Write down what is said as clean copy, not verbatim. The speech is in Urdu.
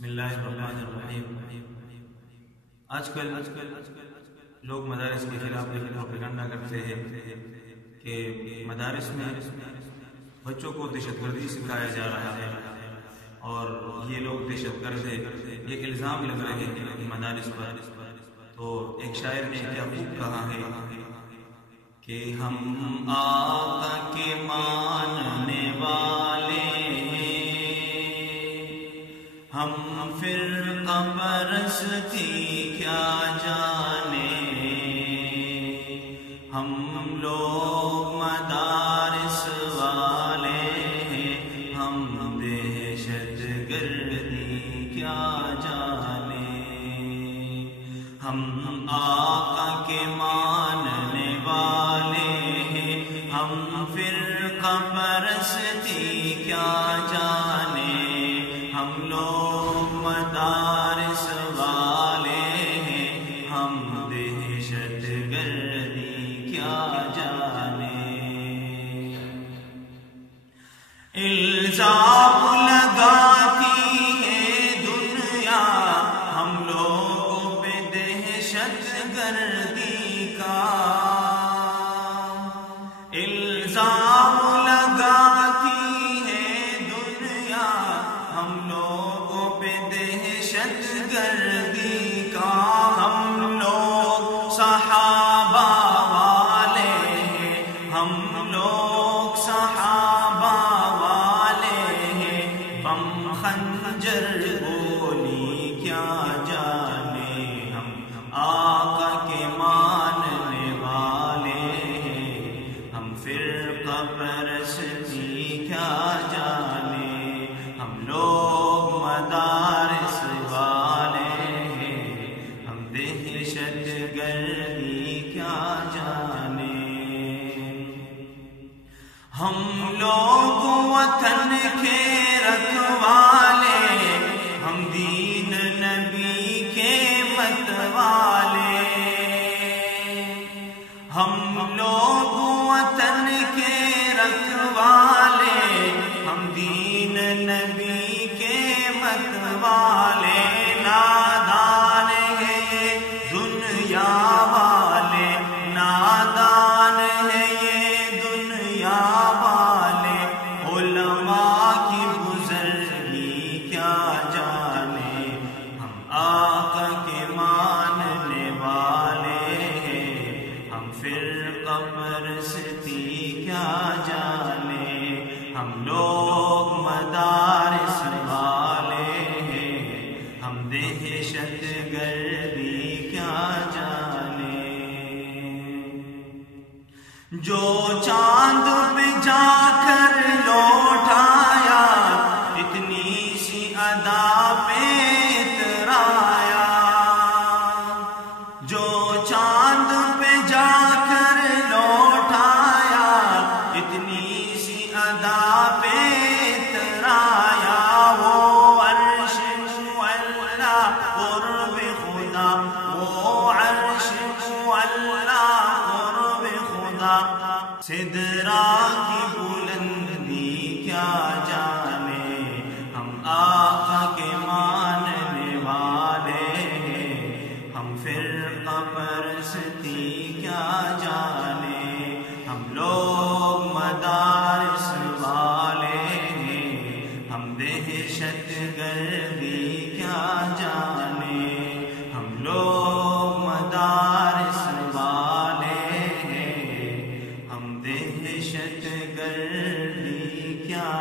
بسم اللہ الرحمن الرحیم۔ آج کل لوگ مدارس کے خلاف پروپیگنڈا کرتے ہیں کہ مدارس میں بچوں کو دہشت گردی سکھایا جا رہا ہے اور یہ لوگ دہشت گرد ہے، یہ الزام لگ رہے ہیں مدارس پر۔ تو ایک شاعر نے کیا خوب کہا ہے کہ ہم آقا کے ماننے والے ہم فرقہ پرستی کیا جانے، ہم لوگ مدارس والے ہم دہشت گردی کیا جانے، ہم آقا کے ماننے والے ہم فرقہ پرستی کیا جانے، ہم لوگ مدارس والے ہیں ہم دہشت گردی کیا جانے۔ الزام لگاتی ہے دنیا ہم لوگوں پہ دہشت گردی کا، الزام لگاتی ہے دنیا ہم لوگوں پہ دہشت گردی کا، ہم لوگ صحابہ والے ہیں ہم لوگ صحابہ والے ہیں، بم خنجر گولی کیا جانے، ہم آقا کے ماننے والے ہیں ہم فرقہ پرستی کیا جانے، ہم لوگ مدارس والے ہیں ہم دہشت گردی کیا جانے، ہم لوگ وطن کے رکھوالے ہم دین نبی کے متوالے، ہم لوگ وطن کے رکھوالے ہم دین نبی کے متوالے، نادان ہے یہ دنیا والے، نادان ہے یہ دنیا والے، علماء کی بزرگی کیا جانے، ہم آقا کے ماننے والے ہیں ہم فرقہ پرستی کیا جانے، ہم لوگ مدارس والے ہیں ہم دہشت گردی کیا جانے، جو چاند پہ جا کر لوٹ آیا اتنی سی ادا پہ اترایا، جو چاند پہ جا کر لوٹ آیا اتنی سی ادا پہ اترایا، وہ عرش مولا قرب خدا، وہ عرش مولا قرب خدا، سدرا کی بلندی کیا جانے، ہم آقا کے ماننے والے ہیں ہم فرقہ پرستی کیا جانے، ہم لوگ مدارس والے ہیں ہم دہشت گردی کیا جانے، ہم لوگ مدارس والے ہیں ہم دہشت گردی کیا